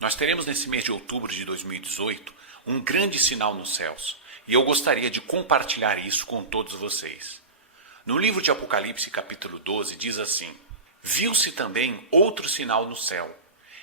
Nós teremos nesse mês de outubro de 2018 um grande sinal nos céus, e eu gostaria de compartilhar isso com todos vocês. No livro de Apocalipse, capítulo 12, diz assim: Viu-se também outro sinal no céu,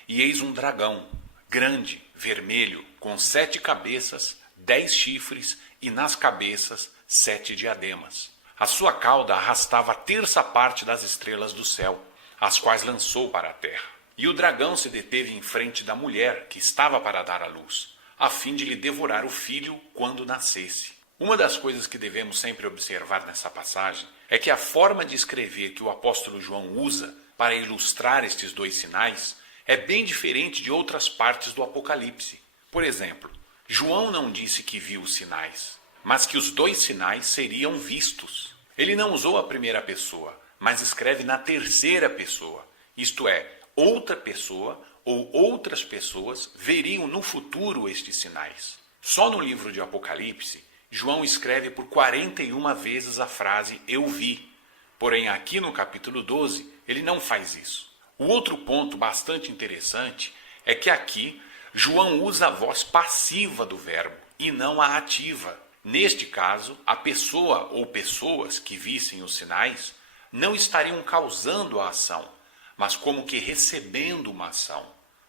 e eis um dragão, grande, vermelho, com 7 cabeças, 10 chifres, e nas cabeças 7 diademas. A sua cauda arrastava a terça parte das estrelas do céu, as quais lançou para a terra. E o dragão se deteve em frente da mulher que estava para dar à luz, a fim de lhe devorar o filho quando nascesse. Uma das coisas que devemos sempre observar nessa passagem é que a forma de escrever que o apóstolo João usa para ilustrar estes 2 sinais é bem diferente de outras partes do Apocalipse. Por exemplo, João não disse que viu os sinais, mas que os 2 sinais seriam vistos. Ele não usou a primeira pessoa, mas escreve na terceira pessoa, isto é, outra pessoa ou outras pessoas veriam no futuro estes sinais. Só no livro de Apocalipse, João escreve por 41 vezes a frase "eu vi". Porém, aqui no capítulo 12, ele não faz isso. O outro ponto bastante interessante é que aqui João usa a voz passiva do verbo e não a ativa. Neste caso, a pessoa ou pessoas que vissem os sinais não estariam causando a ação, mas como que recebendo uma ação.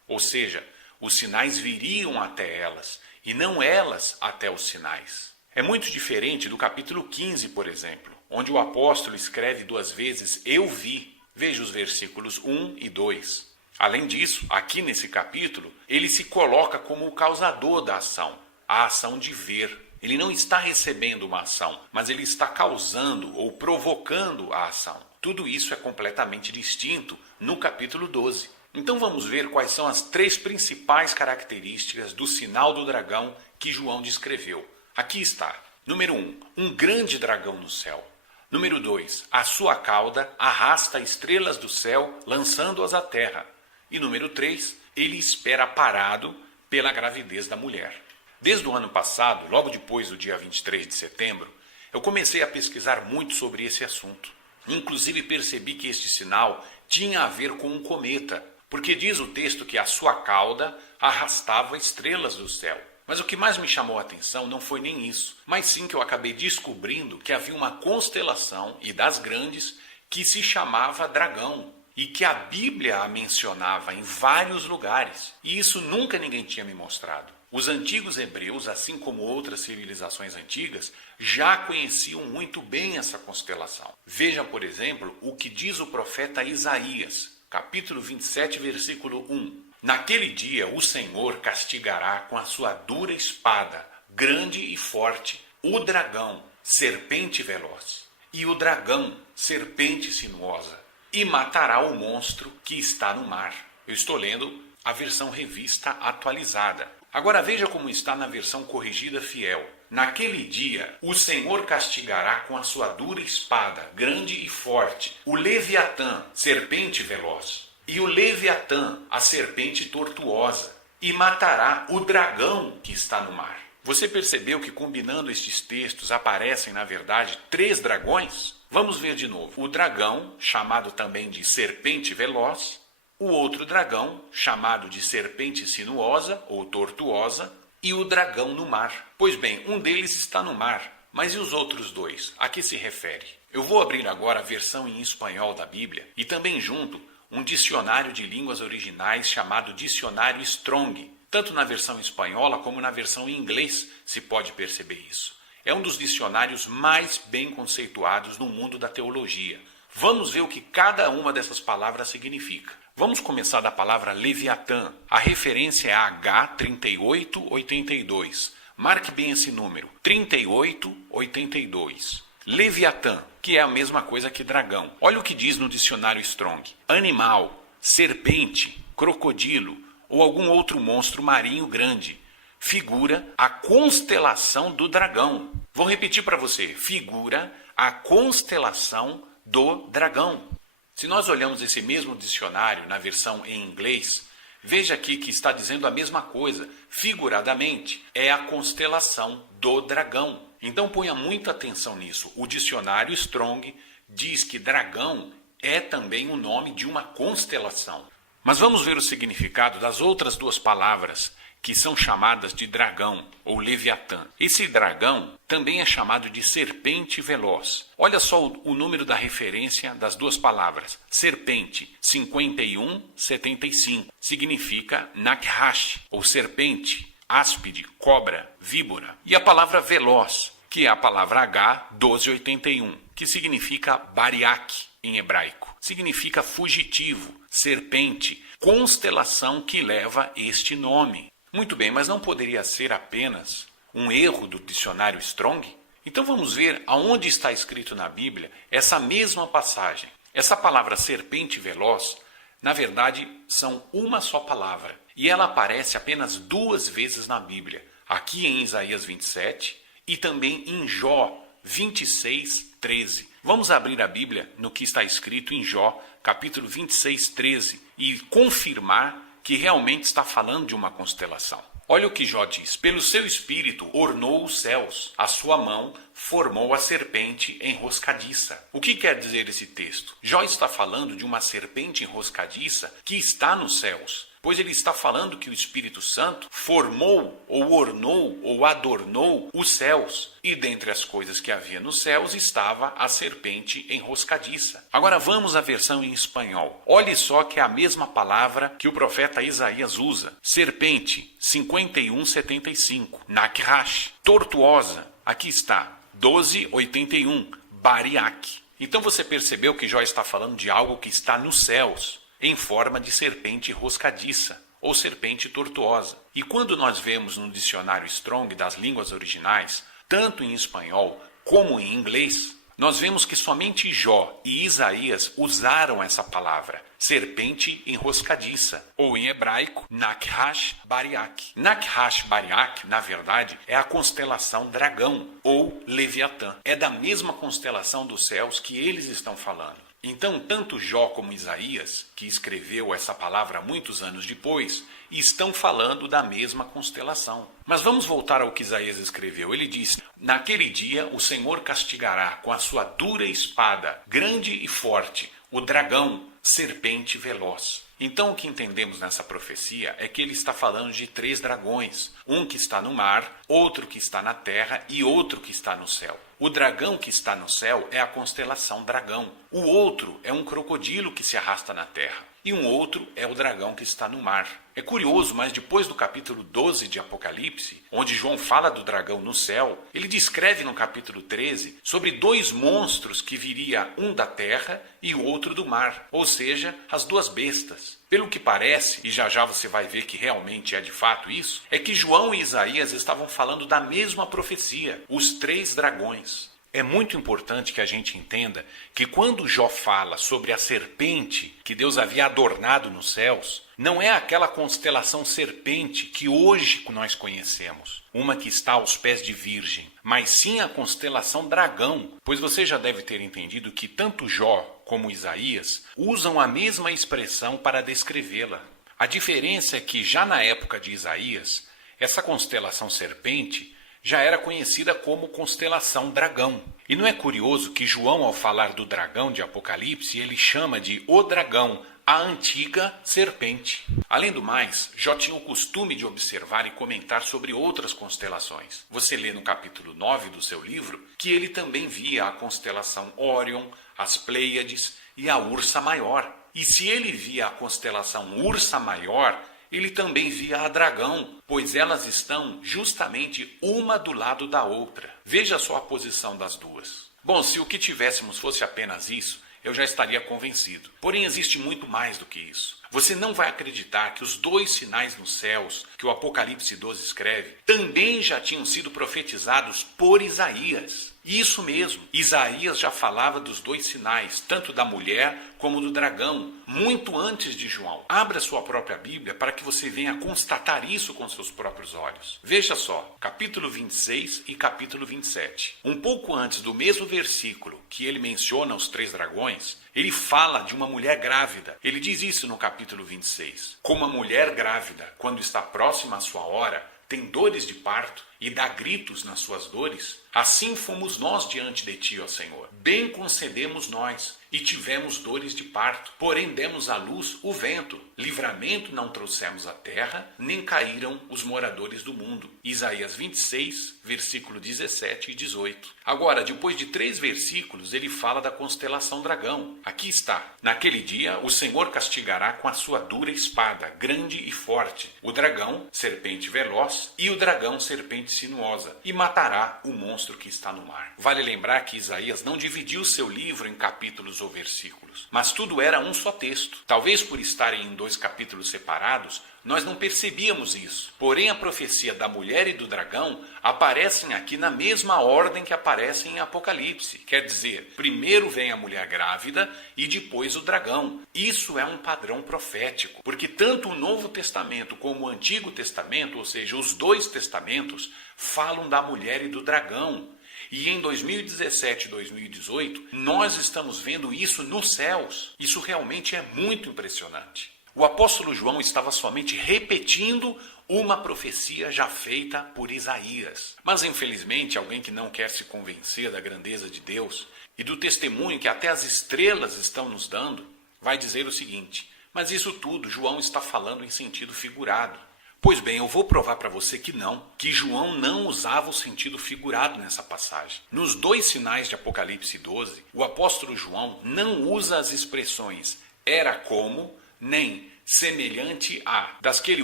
Ou seja, os sinais viriam até elas e não elas até os sinais. É muito diferente do capítulo 15, por exemplo, onde o apóstolo escreve 2 vezes "eu vi". Veja os versículos 1 e 2. Além disso, aqui nesse capítulo, ele se coloca como o causador da ação, a ação de ver. Ele não está recebendo uma ação, mas ele está causando ou provocando a ação. Tudo isso é completamente distinto no capítulo 12. Então vamos ver quais são as 3 principais características do sinal do dragão que João descreveu. Aqui está. Número 1, um grande dragão no céu. Número 2, a sua cauda arrasta estrelas do céu, lançando-as à terra. E número 3, ele espera parado pela gravidez da mulher. Desde o ano passado, logo depois do dia 23 de setembro, eu comecei a pesquisar muito sobre esse assunto. Inclusive percebi que este sinal tinha a ver com um cometa, porque diz o texto que a sua cauda arrastava estrelas do céu. Mas o que mais me chamou a atenção não foi nem isso, mas sim que eu acabei descobrindo que havia uma constelação, e das grandes, que se chamava Dragão, e que a Bíblia a mencionava em vários lugares. E isso nunca ninguém tinha me mostrado. Os antigos hebreus, assim como outras civilizações antigas, já conheciam muito bem essa constelação. Veja, por exemplo, o que diz o profeta Isaías, capítulo 27, versículo 1. Naquele dia o Senhor castigará com a sua dura espada, grande e forte, o dragão, serpente veloz, e o dragão, serpente sinuosa, e matará o monstro que está no mar. Eu estou lendo a versão revista atualizada. Agora veja como está na versão corrigida fiel. Naquele dia, o Senhor castigará com a sua dura espada, grande e forte, o Leviatã, serpente veloz, e o Leviatã, a serpente tortuosa, e matará o dragão que está no mar. Você percebeu que combinando estes textos aparecem, na verdade, 3 dragões? Vamos ver de novo. O dragão, chamado também de serpente veloz, o outro dragão, chamado de serpente sinuosa ou tortuosa, e o dragão no mar. Pois bem, um deles está no mar, mas e os outros 2? A que se refere? Eu vou abrir agora a versão em espanhol da Bíblia e também junto um dicionário de línguas originais chamado Dicionário Strong. Tanto na versão espanhola como na versão em inglês se pode perceber isso. É um dos dicionários mais bem conceituados no mundo da teologia. Vamos ver o que cada uma dessas palavras significa. Vamos começar da palavra Leviatã. A referência é H3882. Marque bem esse número, 3882. Leviatã, que é a mesma coisa que dragão. Olha o que diz no dicionário Strong. Animal, serpente, crocodilo ou algum outro monstro marinho grande. Figura a constelação do dragão. Vou repetir para você. Figura a constelação do dragão. Se nós olhamos esse mesmo dicionário na versão em inglês, veja aqui que está dizendo a mesma coisa. Figuradamente, é a constelação do dragão. Então ponha muita atenção nisso. O dicionário Strong diz que dragão é também o nome de uma constelação. Mas vamos ver o significado das outras duas palavras que são chamadas de dragão ou leviatã. Esse dragão também é chamado de serpente veloz. Olha só o número da referência das duas palavras. Serpente, 5175, significa nakhash, ou serpente, áspide, cobra, víbora. E a palavra veloz, que é a palavra H, 1281, que significa bariak em hebraico. Significa fugitivo, serpente, constelação que leva este nome. Muito bem, mas não poderia ser apenas um erro do dicionário Strong? Então vamos ver aonde está escrito na Bíblia essa mesma passagem. Essa palavra serpente veloz, na verdade, são uma só palavra. E ela aparece apenas 2 vezes na Bíblia. Aqui em Isaías 27 e também em Jó 26, 13. Vamos abrir a Bíblia no que está escrito em Jó, capítulo 26, 13, e confirmar que realmente está falando de uma constelação. Olha o que Jó diz: pelo seu espírito ornou os céus, a sua mão formou a serpente enroscadiça. O que quer dizer esse texto? Jó está falando de uma serpente enroscadiça que está nos céus, pois ele está falando que o Espírito Santo formou, ou ornou, ou adornou os céus. E dentre as coisas que havia nos céus estava a serpente enroscadiça. Agora vamos à versão em espanhol. Olhe só que é a mesma palavra que o profeta Isaías usa. Serpente, 5175. Nakhash, tortuosa. Aqui está, 1281. Bariak. Então você percebeu que Jó está falando de algo que está nos céus, em forma de serpente enroscadiça, ou serpente tortuosa. E quando nós vemos no dicionário Strong das línguas originais, tanto em espanhol como em inglês, nós vemos que somente Jó e Isaías usaram essa palavra, serpente enroscadiça, ou em hebraico, Nakhash Bariak. Nakhash Bariak, na verdade, é a constelação dragão, ou leviatã. É da mesma constelação dos céus que eles estão falando. Então, tanto Jó como Isaías, que escreveu essa palavra muitos anos depois, estão falando da mesma constelação. Mas vamos voltar ao que Isaías escreveu. Ele diz: naquele dia o Senhor castigará com a sua dura espada, grande e forte, o dragão, serpente veloz. Então o que entendemos nessa profecia é que ele está falando de 3 dragões. Um que está no mar, outro que está na terra e outro que está no céu. O dragão que está no céu é a constelação dragão. O outro é um crocodilo que se arrasta na terra. E um outro é o dragão que está no mar. É curioso, mas depois do capítulo 12 de Apocalipse, onde João fala do dragão no céu, ele descreve no capítulo 13 sobre 2 monstros que viria, um da terra e o outro do mar, ou seja, as 2 bestas. Pelo que parece, e já já você vai ver que realmente é de fato isso, é que João e Isaías estavam falando da mesma profecia, os 3 dragões. É muito importante que a gente entenda que quando Jó fala sobre a serpente que Deus havia adornado nos céus, não é aquela constelação serpente que hoje nós conhecemos, uma que está aos pés de Virgem, mas sim a constelação dragão, pois você já deve ter entendido que tanto Jó como Isaías usam a mesma expressão para descrevê-la. A diferença é que já na época de Isaías, essa constelação serpente já era conhecida como constelação dragão. E não é curioso que João, ao falar do dragão de Apocalipse, ele chama de o dragão, a antiga serpente. Além do mais, Jó tinha o costume de observar e comentar sobre outras constelações. Você lê no capítulo 9 do seu livro que ele também via a constelação Órion, as Pleiades e a Ursa Maior. E se ele via a constelação Ursa Maior, ele também via a dragão, pois elas estão justamente uma do lado da outra. Veja só a posição das duas. Bom, se o que tivéssemos fosse apenas isso, eu já estaria convencido. Porém, existe muito mais do que isso. Você não vai acreditar que os 2 sinais nos céus, que o Apocalipse 12 escreve, também já tinham sido profetizados por Isaías. Isso mesmo, Isaías já falava dos 2 sinais, tanto da mulher como do dragão, muito antes de João. Abra sua própria Bíblia para que você venha constatar isso com seus próprios olhos. Veja só, capítulo 26 e capítulo 27. Um pouco antes do mesmo versículo que ele menciona os 3 dragões, ele fala de uma mulher grávida. Ele diz isso no capítulo 26. Como a mulher grávida, quando está próxima à sua hora, tem dores de parto e dá gritos nas suas dores? Assim fomos nós diante de ti, ó Senhor. Bem concedemos nós, e tivemos dores de parto. Porém demos à luz o vento. Livramento não trouxemos à terra, nem caíram os moradores do mundo. Isaías 26, versículo 17 e 18. Agora, depois de 3 versículos, ele fala da constelação dragão. Aqui está. Naquele dia, o Senhor castigará com a sua dura espada, grande e forte, o dragão, serpente veloz, e o dragão, serpente sinuosa, e matará o monstro que está no mar. Vale lembrar que Isaías não dividiu seu livro em capítulos ou versículos, mas tudo era um só texto. Talvez por estarem em 2 capítulos separados, nós não percebíamos isso. Porém, a profecia da mulher e do dragão aparecem aqui na mesma ordem que aparecem em Apocalipse. Quer dizer, primeiro vem a mulher grávida e depois o dragão. Isso é um padrão profético, porque tanto o Novo Testamento como o Antigo Testamento, ou seja, os 2 testamentos, falam da mulher e do dragão. E em 2017 e 2018, nós estamos vendo isso nos céus. Isso realmente é muito impressionante. O apóstolo João estava somente repetindo uma profecia já feita por Isaías. Mas infelizmente, alguém que não quer se convencer da grandeza de Deus e do testemunho que até as estrelas estão nos dando, vai dizer o seguinte: mas isso tudo João está falando em sentido figurado. Pois bem, eu vou provar para você que João não usava o sentido figurado nessa passagem. Nos 2 sinais de Apocalipse 12, o apóstolo João não usa as expressões era como, nem semelhante a, das que ele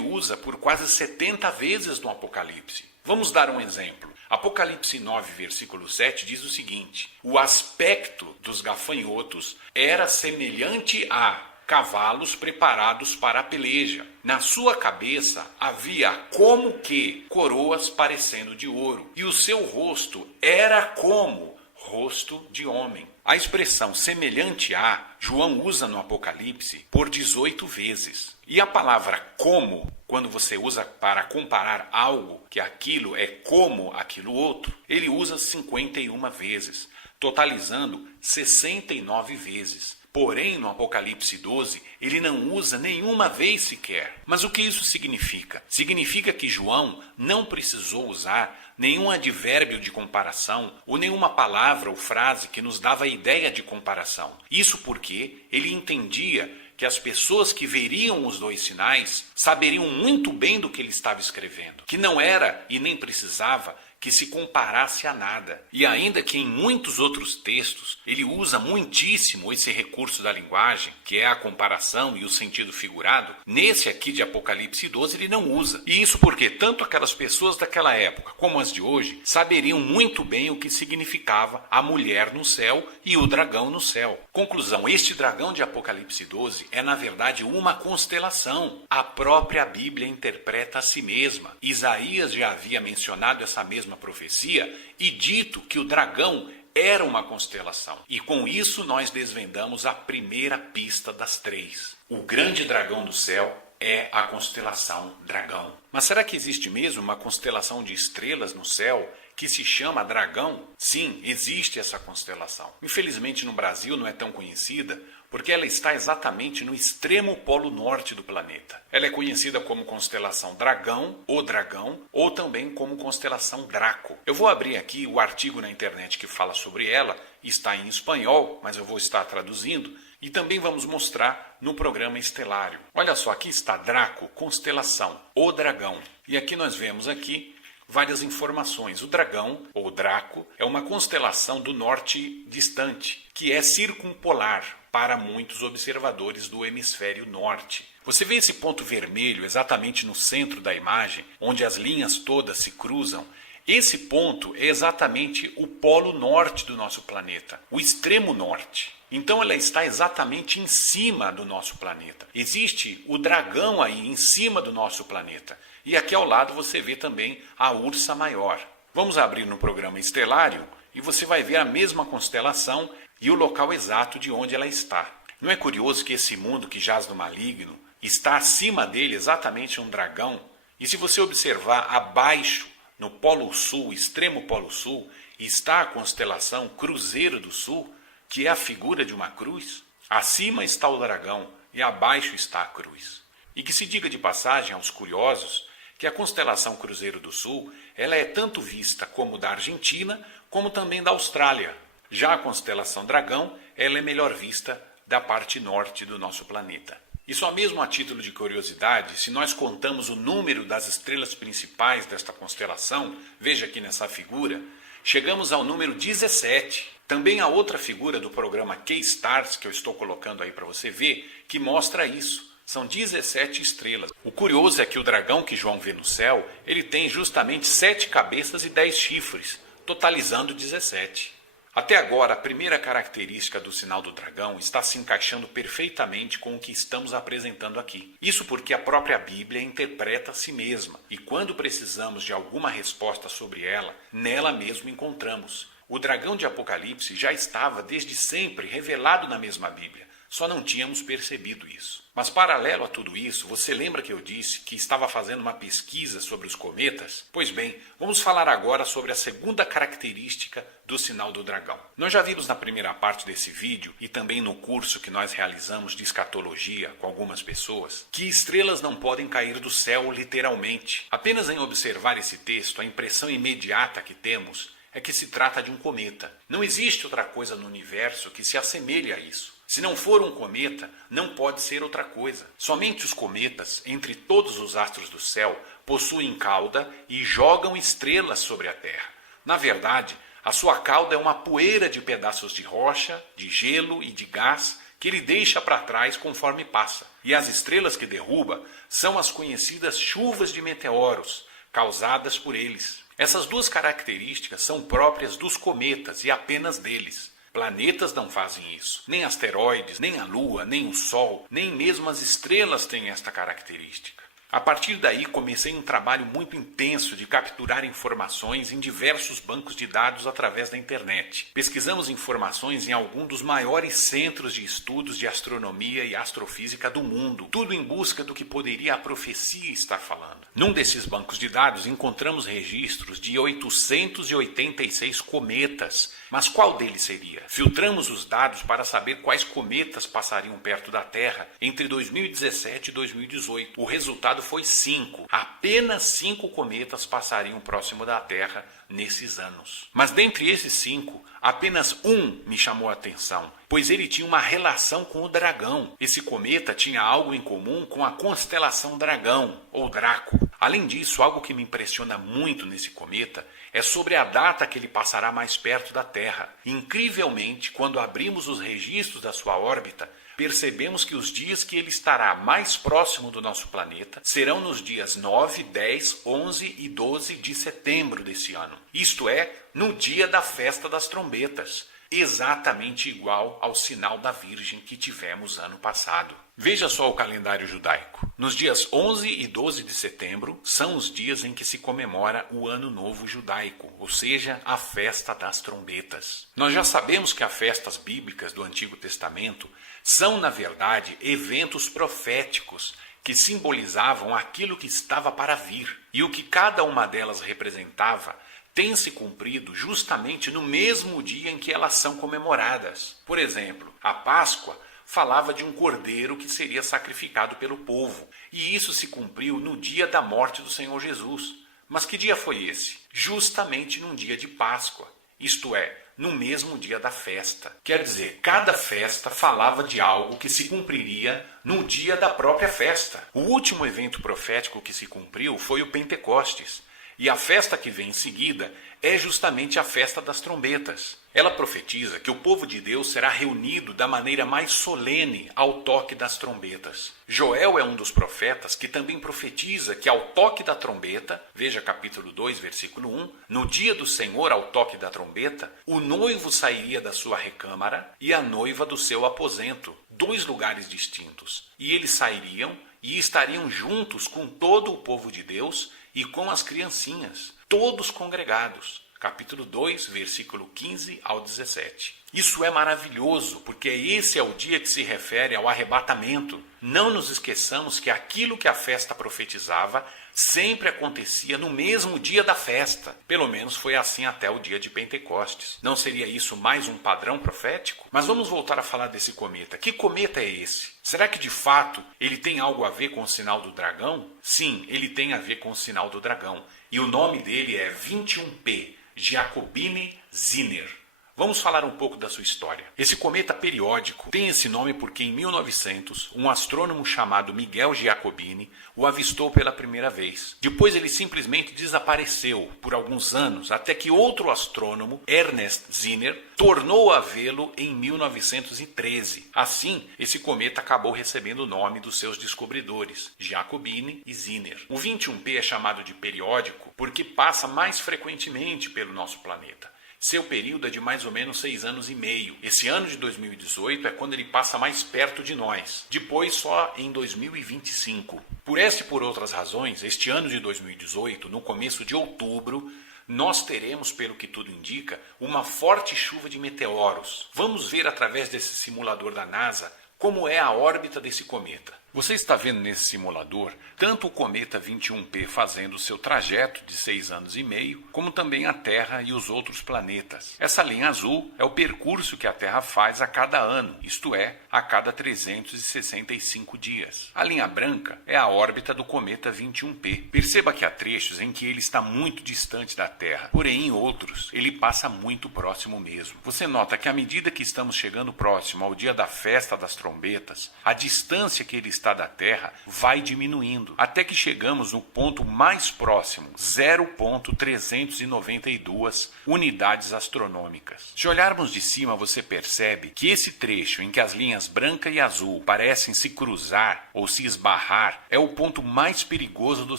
usa por quase 70 vezes no Apocalipse. Vamos dar um exemplo. Apocalipse 9, versículo 7 diz o seguinte: o aspecto dos gafanhotos era semelhante a cavalos preparados para a peleja. Na sua cabeça havia como que coroas parecendo de ouro, e o seu rosto era como rosto de homem. A expressão semelhante a, João usa no Apocalipse por 18 vezes. E a palavra como, quando você usa para comparar algo, que aquilo é como aquilo outro, ele usa 51 vezes, totalizando 69 vezes. Porém, no Apocalipse 12, ele não usa nenhuma vez sequer. Mas o que isso significa? Significa que João não precisou usar nenhum advérbio de comparação ou nenhuma palavra ou frase que nos dava a ideia de comparação. Isso porque ele entendia que as pessoas que veriam os 2 sinais saberiam muito bem do que ele estava escrevendo, que não era e nem precisava que se comparasse a nada. E ainda que em muitos outros textos ele usa muitíssimo esse recurso da linguagem, que é a comparação e o sentido figurado, nesse aqui de Apocalipse 12 ele não usa. E isso porque tanto aquelas pessoas daquela época como as de hoje saberiam muito bem o que significava a mulher no céu e o dragão no céu. Conclusão, este dragão de Apocalipse 12 é na verdade uma constelação. A própria Bíblia interpreta a si mesma. Isaías já havia mencionado essa mesma profecia e dito que o dragão era uma constelação. E com isso nós desvendamos a primeira pista das 3. O grande dragão do céu é a constelação Dragão. Mas será que existe mesmo uma constelação de estrelas no céu que se chama Dragão? Sim, existe essa constelação. Infelizmente no Brasil não é tão conhecida, porque ela está exatamente no extremo polo norte do planeta. Ela é conhecida como constelação Dragão, ou também como constelação Draco. Eu vou abrir aqui o artigo na internet que fala sobre ela, está em espanhol, mas eu vou estar traduzindo, e também vamos mostrar no programa Estelário. Olha só, aqui está Draco, constelação, o dragão. E aqui nós vemos aqui várias informações. O dragão, ou Draco, é uma constelação do norte distante, que é circumpolar para muitos observadores do hemisfério norte. Você vê esse ponto vermelho exatamente no centro da imagem, onde as linhas todas se cruzam? Esse ponto é exatamente o polo norte do nosso planeta, o extremo norte. Então ela está exatamente em cima do nosso planeta. Existe o dragão aí em cima do nosso planeta. E aqui ao lado você vê também a Ursa Maior. Vamos abrir no programa Estelário e você vai ver a mesma constelação e o local exato de onde ela está. Não é curioso que esse mundo que jaz no maligno está acima dele exatamente um dragão? E se você observar abaixo, no Polo Sul, extremo Polo Sul, está a constelação Cruzeiro do Sul, que é a figura de uma cruz. Acima está o dragão e abaixo está a cruz. E que se diga de passagem aos curiosos que a constelação Cruzeiro do Sul ela é tanto vista como da Argentina, como também da Austrália. Já a constelação Dragão ela é melhor vista da parte norte do nosso planeta. E só mesmo a título de curiosidade, se nós contamos o número das estrelas principais desta constelação, veja aqui nessa figura, chegamos ao número 17. Também há outra figura do programa K-Stars, que eu estou colocando aí para você ver, que mostra isso. São 17 estrelas. O curioso é que o dragão que João vê no céu, ele tem justamente 7 cabeças e 10 chifres, totalizando 17. Até agora, a primeira característica do sinal do dragão está se encaixando perfeitamente com o que estamos apresentando aqui. Isso porque a própria Bíblia interpreta a si mesma, e quando precisamos de alguma resposta sobre ela, nela mesmo encontramos. O dragão de Apocalipse já estava desde sempre revelado na mesma Bíblia. Só não tínhamos percebido isso. Mas paralelo a tudo isso, você lembra que eu disse que estava fazendo uma pesquisa sobre os cometas? Pois bem, vamos falar agora sobre a segunda característica do sinal do dragão. Nós já vimos na primeira parte desse vídeo e também no curso que nós realizamos de escatologia com algumas pessoas, que estrelas não podem cair do céu literalmente. Apenas em observar esse texto, a impressão imediata que temos é que se trata de um cometa. Não existe outra coisa no universo que se assemelhe a isso. Se não for um cometa, não pode ser outra coisa. Somente os cometas, entre todos os astros do céu, possuem cauda e jogam estrelas sobre a Terra. Na verdade, a sua cauda é uma poeira de pedaços de rocha, de gelo e de gás que ele deixa para trás conforme passa. E as estrelas que derruba são as conhecidas chuvas de meteoros, causadas por eles. Essas duas características são próprias dos cometas e apenas deles. Planetas não fazem isso. Nem asteroides, nem a Lua, nem o Sol, nem mesmo as estrelas têm esta característica. A partir daí comecei um trabalho muito intenso de capturar informações em diversos bancos de dados através da internet. Pesquisamos informações em algum dos maiores centros de estudos de astronomia e astrofísica do mundo, tudo em busca do que poderia a profecia estar falando. Num desses bancos de dados encontramos registros de 886 cometas, mas qual deles seria? Filtramos os dados para saber quais cometas passariam perto da Terra entre 2017 e 2018. O resultado foi 5. Apenas 5 cometas passariam próximo da Terra nesses anos. Mas dentre esses 5, apenas um me chamou a atenção, pois ele tinha uma relação com o dragão. Esse cometa tinha algo em comum com a constelação Dragão, ou Draco. Além disso, algo que me impressiona muito nesse cometa é sobre a data que ele passará mais perto da Terra. Incrivelmente, quando abrimos os registros da sua órbita, percebemos que os dias que ele estará mais próximo do nosso planeta serão nos dias 9, 10, 11 e 12 de setembro desse ano. Isto é, no dia da festa das trombetas, exatamente igual ao sinal da Virgem que tivemos ano passado. Veja só o calendário judaico. Nos dias 11 e 12 de setembro são os dias em que se comemora o Ano Novo Judaico, ou seja, a Festa das Trombetas. Nós já sabemos que as festas bíblicas do Antigo Testamento são, na verdade, eventos proféticos que simbolizavam aquilo que estava para vir. E o que cada uma delas representava tem se cumprido justamente no mesmo dia em que elas são comemoradas. Por exemplo, a Páscoa falava de um cordeiro que seria sacrificado pelo povo, e isso se cumpriu no dia da morte do Senhor Jesus. Mas que dia foi esse? Justamente num dia de Páscoa, isto é, no mesmo dia da festa. Quer dizer, cada festa falava de algo que se cumpriria no dia da própria festa. O último evento profético que se cumpriu foi o Pentecostes, e a festa que vem em seguida é justamente a festa das trombetas. Ela profetiza que o povo de Deus será reunido da maneira mais solene ao toque das trombetas. Joel é um dos profetas que também profetiza que ao toque da trombeta, veja capítulo 2, versículo 1, no dia do Senhor ao toque da trombeta, o noivo sairia da sua recâmara e a noiva do seu aposento, 2 lugares distintos. E eles sairiam e estariam juntos com todo o povo de Deus e com as criancinhas, todos congregados. Capítulo 2, versículo 15 ao 17. Isso é maravilhoso, porque esse é o dia que se refere ao arrebatamento. Não nos esqueçamos que aquilo que a festa profetizava sempre acontecia no mesmo dia da festa. Pelo menos foi assim até o dia de Pentecostes. Não seria isso mais um padrão profético? Mas vamos voltar a falar desse cometa. Que cometa é esse? Será que de fato ele tem algo a ver com o sinal do dragão? Sim, ele tem a ver com o sinal do dragão. E o nome dele é 21P, Giacobini-Zinner. Vamos falar um pouco da sua história. Esse cometa periódico tem esse nome porque em 1900, um astrônomo chamado Miguel Giacobini o avistou pela primeira vez. Depois ele simplesmente desapareceu por alguns anos, até que outro astrônomo, Ernest Zinner, tornou a vê-lo em 1913. Assim, esse cometa acabou recebendo o nome dos seus descobridores, Giacobini e Zinner. O 21P é chamado de periódico porque passa mais frequentemente pelo nosso planeta. Seu período é de mais ou menos 6 anos e meio. Esse ano de 2018 é quando ele passa mais perto de nós. Depois só em 2025. Por esta e por outras razões, este ano de 2018, no começo de outubro, nós teremos, pelo que tudo indica, uma forte chuva de meteoros. Vamos ver através desse simulador da NASA como é a órbita desse cometa. Você está vendo nesse simulador tanto o cometa 21P fazendo seu trajeto de 6 anos e meio, como também a Terra e os outros planetas. Essa linha azul é o percurso que a Terra faz a cada ano, isto é, a cada 365 dias. A linha branca é a órbita do cometa 21P. Perceba que há trechos em que ele está muito distante da Terra, porém em outros ele passa muito próximo mesmo. Você nota que à medida que estamos chegando próximo ao dia da festa das trombetas, a distância que ele está da Terra vai diminuindo, até que chegamos no ponto mais próximo, 0,392 unidades astronômicas. Se olharmos de cima, você percebe que esse trecho em que as linhas branca e azul parecem se cruzar ou se esbarrar é o ponto mais perigoso do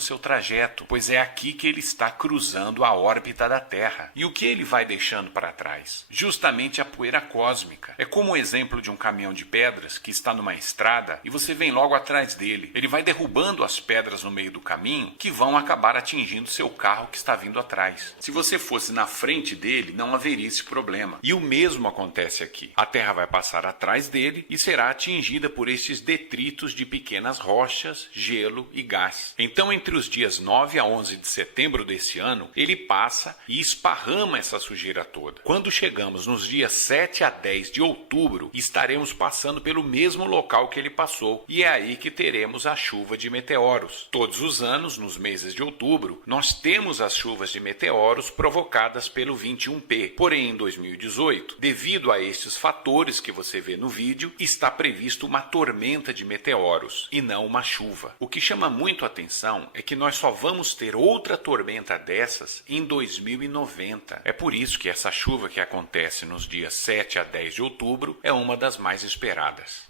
seu trajeto, pois é aqui que ele está cruzando a órbita da Terra. E o que ele vai deixando para trás? Justamente a poeira cósmica. É como o exemplo de um caminhão de pedras que está numa estrada e você vem logo atrás dele. Ele vai derrubando as pedras no meio do caminho que vão acabar atingindo seu carro que está vindo atrás. Se você fosse na frente dele, não haveria esse problema. E o mesmo acontece aqui. A Terra vai passar atrás dele e será atingida por estes detritos de pequenas rochas, gelo e gás. Então, entre os dias 9 a 11 de setembro desse ano, ele passa e esparrama essa sujeira toda. Quando chegamos nos dias 7 a 10 de outubro, estaremos passando pelo mesmo local que ele passou. E é aí que teremos a chuva de meteoros. Todos os anos, nos meses de outubro, nós temos as chuvas de meteoros provocadas pelo 21P. Porém, em 2018, devido a estes fatores que você vê no vídeo, está previsto uma tormenta de meteoros e não uma chuva. O que chama muito a atenção é que nós só vamos ter outra tormenta dessas em 2090. É por isso que essa chuva que acontece nos dias 7 a 10 de outubro é uma das mais esperadas.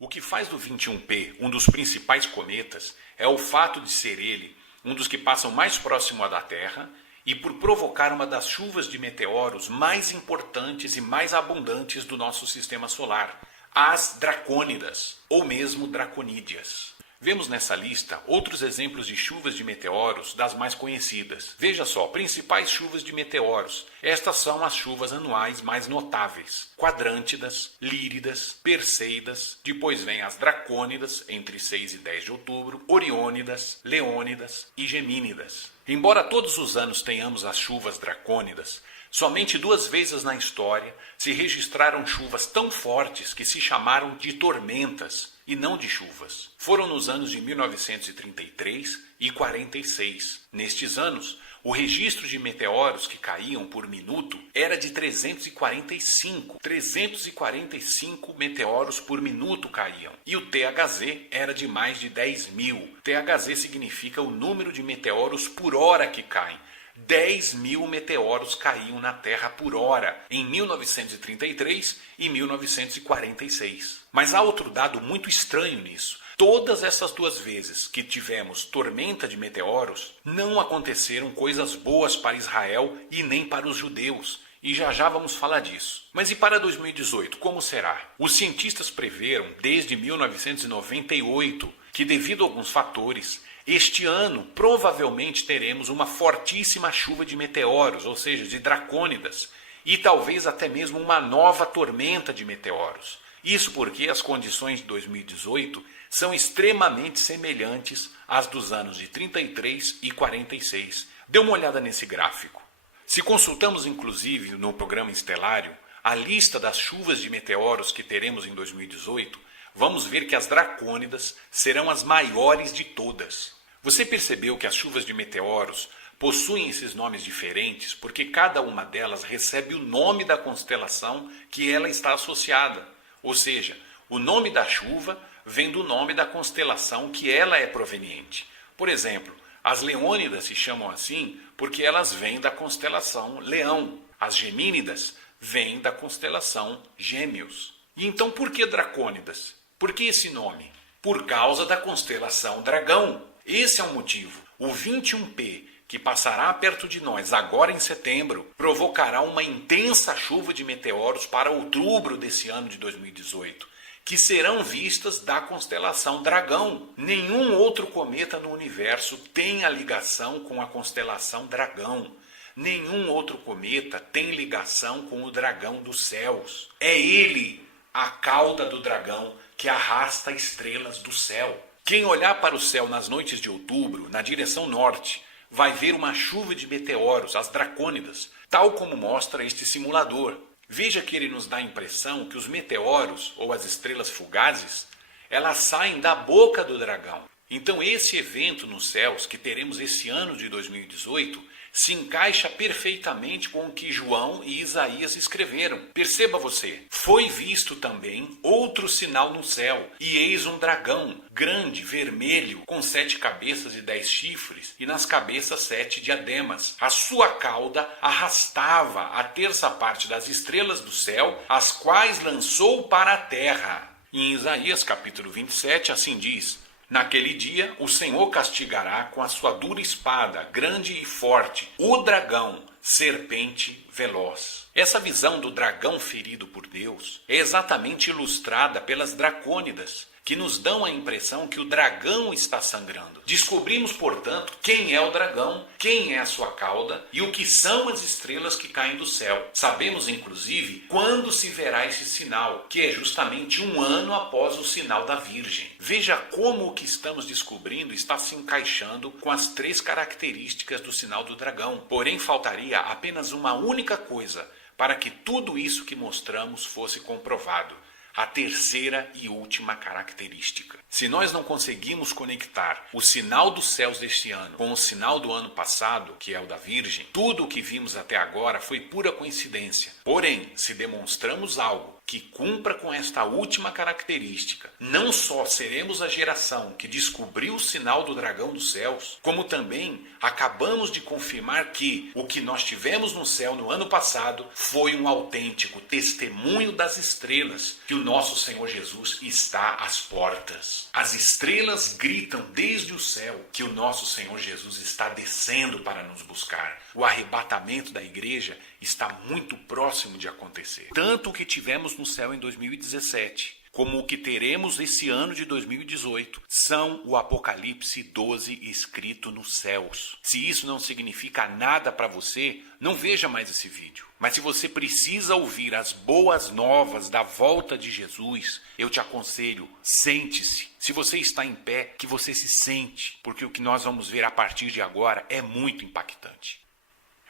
O que faz do 21P um dos principais cometas é o fato de ser ele um dos que passam mais próximo da Terra e por provocar uma das chuvas de meteoros mais importantes e mais abundantes do nosso sistema solar, as dracônidas, ou mesmo draconídeas. Vemos nessa lista outros exemplos de chuvas de meteoros das mais conhecidas. Veja só, principais chuvas de meteoros. Estas são as chuvas anuais mais notáveis. Quadrântidas, Líridas, Perseidas, depois vem as Dracônidas, entre 6 e 10 de outubro, Oriônidas, Leônidas e Gemínidas. Embora todos os anos tenhamos as chuvas dracônidas, somente 2 vezes na história se registraram chuvas tão fortes que se chamaram de tormentas e não de chuvas. Foram nos anos de 1933 e 46. Nestes anos, o registro de meteoros que caíam por minuto era de 345. 345 meteoros por minuto caíam. E o THZ era de mais de 10.000. THZ significa o número de meteoros por hora que caem. 10.000 meteoros caíam na Terra por hora em 1933 e 1946. Mas há outro dado muito estranho nisso. Todas essas 2 vezes que tivemos tormenta de meteoros, não aconteceram coisas boas para Israel e nem para os judeus. E já vamos falar disso. Mas e para 2018, como será? Os cientistas preveram desde 1998 que, devido a alguns fatores, este ano provavelmente teremos uma fortíssima chuva de meteoros, ou seja, de dracônidas. e talvez até mesmo uma nova tormenta de meteoros. Isso porque as condições de 2018 são extremamente semelhantes às dos anos de 33 e 46. Dê uma olhada nesse gráfico. Se consultamos inclusive no programa Estelário a lista das chuvas de meteoros que teremos em 2018, vamos ver que as dracônidas serão as maiores de todas. Você percebeu que as chuvas de meteoros possuem esses nomes diferentes porque cada uma delas recebe o nome da constelação que ela está associada. Ou seja, o nome da chuva vem do nome da constelação que ela é proveniente. Por exemplo, as Leônidas se chamam assim porque elas vêm da constelação Leão. As Gemínidas vêm da constelação Gêmeos. E então por que Dracônidas? Por que esse nome? Por causa da constelação Dragão. Esse é o motivo. O 21P, que passará perto de nós agora em setembro, provocará uma intensa chuva de meteoros para outubro desse ano de 2018, que serão vistas da constelação Dragão. Nenhum outro cometa no universo tem a ligação com a constelação Dragão. Nenhum outro cometa tem ligação com o dragão dos céus. É ele, a cauda do dragão, que arrasta estrelas do céu. Quem olhar para o céu nas noites de outubro, na direção norte, vai ver uma chuva de meteoros, as dracônidas, tal como mostra este simulador. Veja que ele nos dá a impressão que os meteoros, ou as estrelas fugazes, elas saem da boca do dragão. Então esse evento nos céus que teremos esse ano de 2018 se encaixa perfeitamente com o que João e Isaías escreveram. Perceba você, foi visto também outro sinal no céu, e eis um dragão, grande, vermelho, com 7 cabeças e 10 chifres, e nas cabeças 7 diademas. A sua cauda arrastava a terça parte das estrelas do céu, as quais lançou para a terra. Em Isaías capítulo 27, assim diz: naquele dia, o Senhor castigará com a sua dura espada, grande e forte, o dragão, serpente veloz. Essa visão do dragão ferido por Deus é exatamente ilustrada pelas dracônidas, que nos dão a impressão que o dragão está sangrando. Descobrimos, portanto, quem é o dragão, quem é a sua cauda e o que são as estrelas que caem do céu. Sabemos, inclusive, quando se verá esse sinal, que é justamente 1 ano após o sinal da Virgem. Veja como o que estamos descobrindo está se encaixando com as 3 características do sinal do dragão. Porém, faltaria apenas uma única coisa para que tudo isso que mostramos fosse comprovado: a terceira e última característica. Se nós não conseguimos conectar o sinal dos céus deste ano com o sinal do ano passado, que é o da Virgem, tudo o que vimos até agora foi pura coincidência. Porém, se demonstramos algo que cumpra com esta última característica, não só seremos a geração que descobriu o sinal do dragão dos céus, como também acabamos de confirmar que o que nós tivemos no céu no ano passado foi um autêntico testemunho das estrelas que o nosso Senhor Jesus está às portas. As estrelas gritam desde o céu que o nosso Senhor Jesus está descendo para nos buscar. O arrebatamento da igreja está muito próximo de acontecer. Tanto o que tivemos no céu em 2017, como o que teremos esse ano de 2018, são o Apocalipse 12 escrito nos céus. Se isso não significa nada para você, não veja mais esse vídeo. Mas se você precisa ouvir as boas novas da volta de Jesus, eu te aconselho, sente-se. Se você está em pé, que você se sente, porque o que nós vamos ver a partir de agora é muito impactante.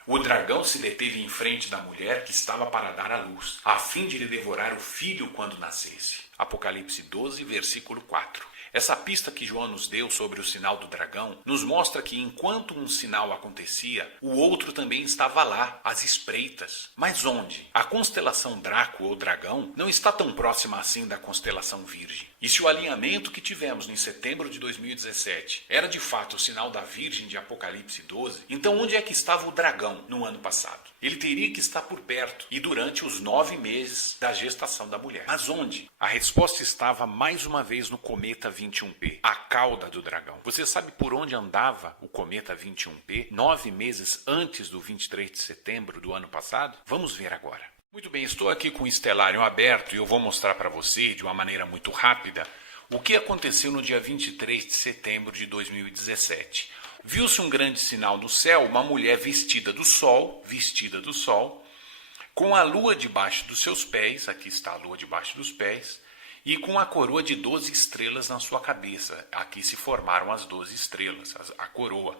O dragão se deteve em frente da mulher que estava para dar à luz, a fim de lhe devorar o filho quando nascesse. Apocalipse 12, versículo 4. Essa pista que João nos deu sobre o sinal do dragão nos mostra que enquanto um sinal acontecia, o outro também estava lá, às espreitas. Mas onde? A constelação Draco ou Dragão não está tão próxima assim da constelação Virgem. E se o alinhamento que tivemos em setembro de 2017 era de fato o sinal da Virgem de Apocalipse 12, então onde é que estava o dragão no ano passado? Ele teria que estar por perto e durante os 9 meses da gestação da mulher. Mas onde? A resposta estava mais uma vez no cometa 21P, a cauda do dragão. Você sabe por onde andava o cometa 21P 9 meses antes do 23 de setembro do ano passado? Vamos ver agora. Muito bem, estou aqui com o Estelário aberto e eu vou mostrar para você, de uma maneira muito rápida, o que aconteceu no dia 23 de setembro de 2017. Viu-se um grande sinal no céu, uma mulher vestida do sol, com a lua debaixo dos seus pés, aqui está a lua debaixo dos pés, e com a coroa de 12 estrelas na sua cabeça. Aqui se formaram as 12 estrelas, a coroa.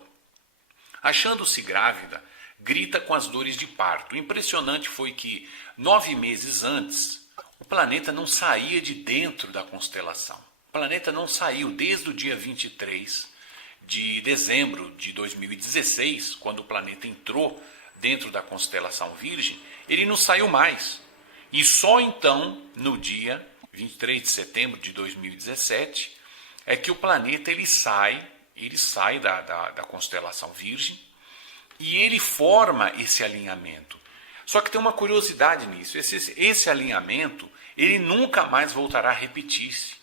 Achando-se grávida, grita com as dores de parto. O impressionante foi que 9 meses antes, o planeta não saía de dentro da constelação. O planeta não saiu desde o dia 23 de dezembro de 2016, quando o planeta entrou dentro da constelação Virgem, ele não saiu mais. E só então, no dia 23 de setembro de 2017, é que o planeta ele sai da constelação Virgem e ele forma esse alinhamento. Só que tem uma curiosidade nisso, esse alinhamento ele nunca mais voltará a repetir-se.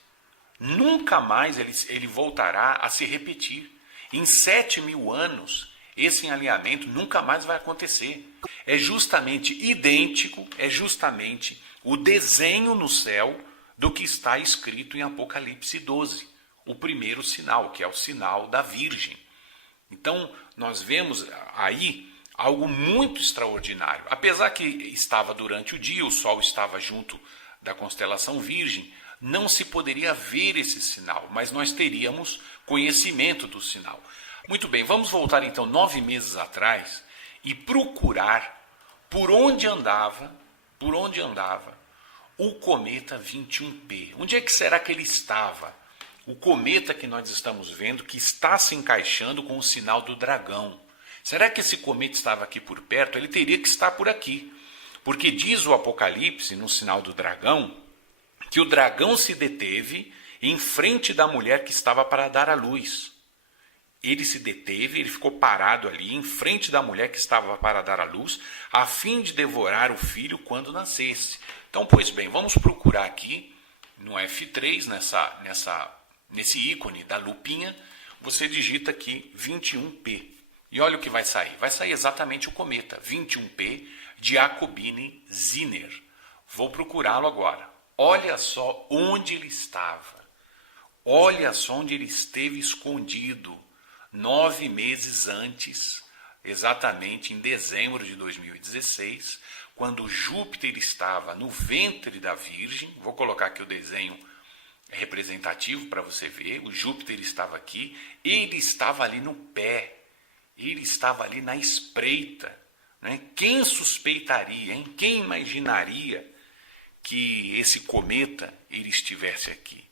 Nunca mais ele voltará a se repetir. Em 7.000 anos, esse alinhamento nunca mais vai acontecer. É justamente idêntico, é justamente o desenho no céu do que está escrito em Apocalipse 12, o primeiro sinal, que é o sinal da Virgem. Então, nós vemos aí algo muito extraordinário. Apesar que estava durante o dia, o Sol estava junto da constelação Virgem, não se poderia ver esse sinal, mas nós teríamos conhecimento do sinal. Muito bem, vamos voltar então 9 meses atrás e procurar por onde andava o cometa 21P. Onde é que será que ele estava? O cometa que nós estamos vendo que está se encaixando com o sinal do dragão. Será que esse cometa estava aqui por perto? Ele teria que estar por aqui. Porque diz o Apocalipse, no sinal do dragão, que o dragão se deteve em frente da mulher que estava para dar à luz. Ele se deteve, ele ficou parado ali em frente da mulher que estava para dar à luz, a fim de devorar o filho quando nascesse. Então, pois bem, vamos procurar aqui no F3, nesse ícone da lupinha, você digita aqui 21P. E olha o que vai sair. Vai sair exatamente o cometa 21P de Jacobini-Zinner. Vou procurá-lo agora. Olha só onde ele estava. Olha só onde ele esteve escondido 9 meses antes, exatamente em dezembro de 2016, quando Júpiter estava no ventre da Virgem. Vou colocar aqui o desenho representativo para você ver. O Júpiter estava aqui, ele estava ali no pé, ele estava ali na espreita. Né? Quem suspeitaria, hein? Quem imaginaria que esse cometa ele estivesse aqui?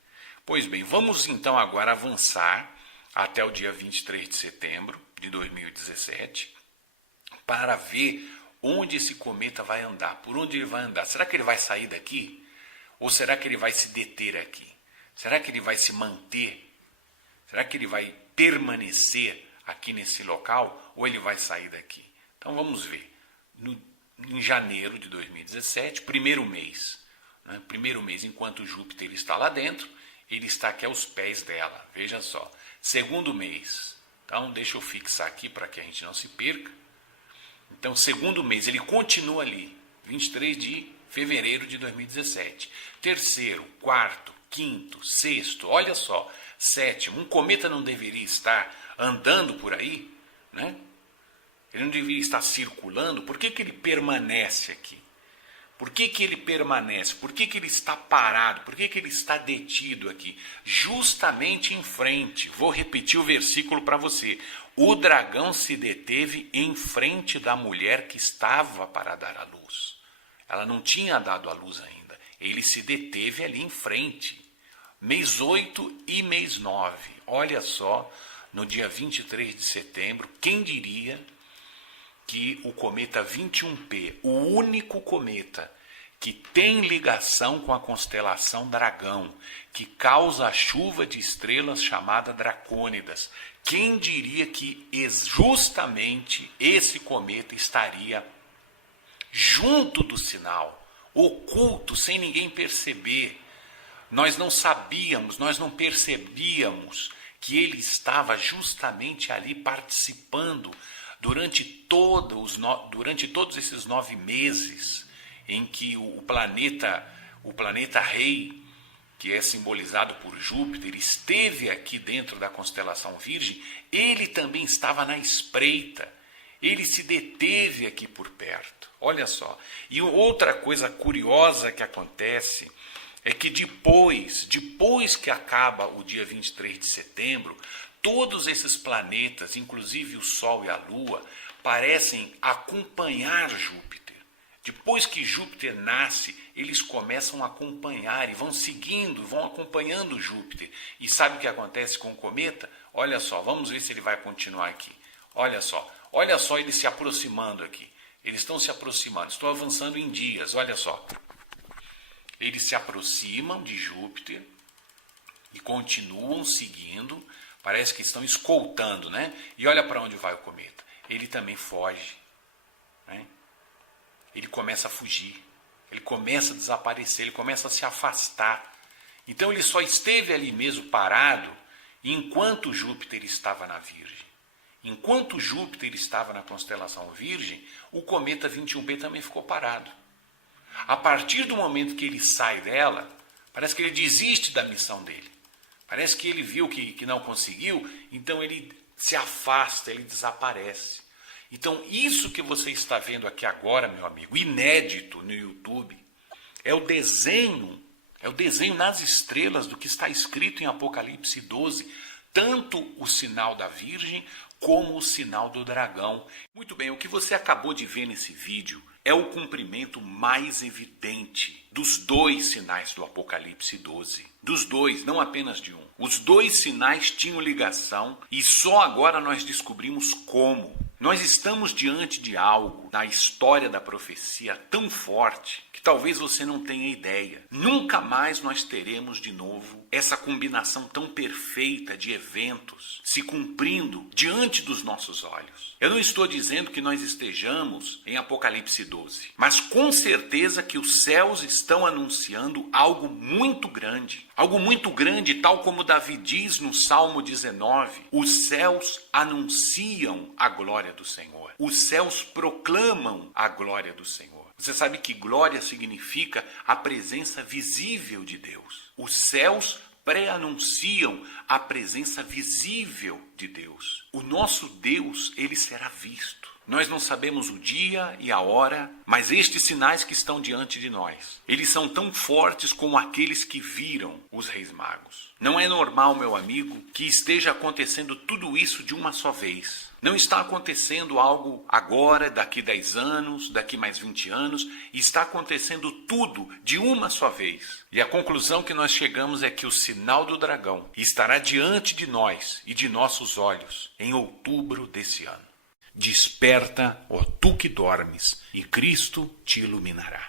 Pois bem, vamos então agora avançar até o dia 23 de setembro de 2017 para ver onde esse cometa vai andar, por onde ele vai andar. Será que ele vai sair daqui? Ou será que ele vai se deter aqui? Será que ele vai se manter? Será que ele vai permanecer aqui nesse local ou ele vai sair daqui? Então vamos ver. Em janeiro de 2017, primeiro mês, enquanto Júpiter está lá dentro, ele está aqui aos pés dela, veja só. Segundo mês, então deixa eu fixar aqui para que a gente não se perca. Então, segundo mês, ele continua ali, 23 de fevereiro de 2017. Terceiro, quarto, quinto, sexto, olha só, sétimo. Um cometa não deveria estar andando por aí, né? Ele não deveria estar circulando. Por que ele permanece aqui? Por que ele permanece? Por que ele está parado? Por que ele está detido aqui? Justamente em frente. Vou repetir o versículo para você. O dragão se deteve em frente da mulher que estava para dar à luz. Ela não tinha dado à luz ainda. Ele se deteve ali em frente. Mês 8 e mês 9. Olha só, no dia 23 de setembro, quem diria que o cometa 21P, o único cometa que tem ligação com a constelação Dragão, que causa a chuva de estrelas chamada Dracônidas, quem diria que justamente esse cometa estaria junto do sinal, oculto, sem ninguém perceber? Nós não sabíamos, nós não percebíamos que ele estava justamente ali participando durante todos esses 9 meses em que o planeta rei, que é simbolizado por Júpiter, esteve aqui dentro da constelação Virgem. Ele também estava na espreita, Ele se deteve aqui por perto. Olha só. E outra coisa curiosa que acontece é que depois que acaba o dia 23 de setembro, todos esses planetas, inclusive o Sol e a Lua, parecem acompanhar Júpiter. Depois que Júpiter nasce, eles começam a acompanhar e vão seguindo, vão acompanhando Júpiter. E sabe o que acontece com o cometa? Olha só, vamos ver se ele vai continuar aqui. Olha só ele se aproximando aqui. Eles estão se aproximando, estão avançando em dias, olha só. Eles se aproximam de Júpiter e continuam seguindo, parece que estão escoltando, né? E olha para onde vai o cometa. Ele também foge, né? Ele começa a fugir, ele começa a desaparecer, ele começa a se afastar. Então ele só esteve ali mesmo parado enquanto Júpiter estava na Virgem. Enquanto Júpiter estava na constelação Virgem, o cometa 21b também ficou parado. A partir do momento que ele sai dela, parece que ele desiste da missão dele. Parece que ele viu que não conseguiu, então ele se afasta, ele desaparece. Então isso que você está vendo aqui agora, meu amigo, inédito no YouTube, é o desenho nas estrelas do que está escrito em Apocalipse 12, tanto o sinal da Virgem como o sinal do dragão. Muito bem, o que você acabou de ver nesse vídeo é o cumprimento mais evidente dos dois sinais do Apocalipse 12. Dos dois, não apenas de um. Os dois sinais tinham ligação e só agora nós descobrimos como. Nós estamos diante de algo na história da profecia tão forte que talvez você não tenha ideia. Nunca mais nós teremos de novo essa combinação tão perfeita de eventos se cumprindo diante dos nossos olhos. Eu não estou dizendo que nós estejamos em Apocalipse 12, mas com certeza que os céus estão anunciando algo muito grande. Algo muito grande, tal como Davi diz no Salmo 19, os céus anunciam a glória do Senhor. Os céus proclamam a glória do Senhor. Você sabe que glória significa a presença visível de Deus. Os céus pré-anunciam a presença visível de Deus. O nosso Deus, ele será visto. Nós não sabemos o dia e a hora, mas estes sinais que estão diante de nós, eles são tão fortes como aqueles que viram os reis magos. Não é normal, meu amigo, que esteja acontecendo tudo isso de uma só vez. Não está acontecendo algo agora, daqui 10 anos, daqui mais 20 anos, está acontecendo tudo de uma só vez. E a conclusão que nós chegamos é que o sinal do dragão estará diante de nós e de nossos olhos em outubro desse ano. Desperta, ó tu que dormes, e Cristo te iluminará.